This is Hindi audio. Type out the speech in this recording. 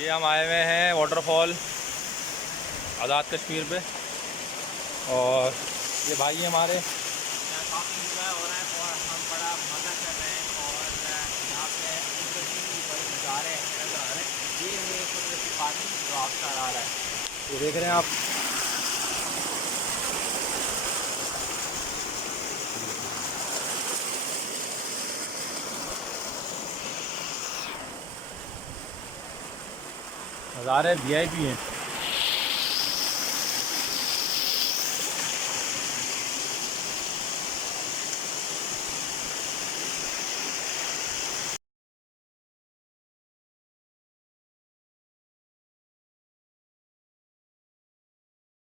ये हम आए हुए हैं वाटरफॉल आज़ाद कश्मीर पे, और ये भाई हमारे काफ़ी इंजॉय हो रहा है और हम बड़ा मज़ा कर रहे हैं। और यहाँ पे कुदरती बड़े नज़ारे हैं। ये है कुदरती पानी जो आपका आ रहा है, ये देख रहे हैं आप। नज़ारे VIP हैं।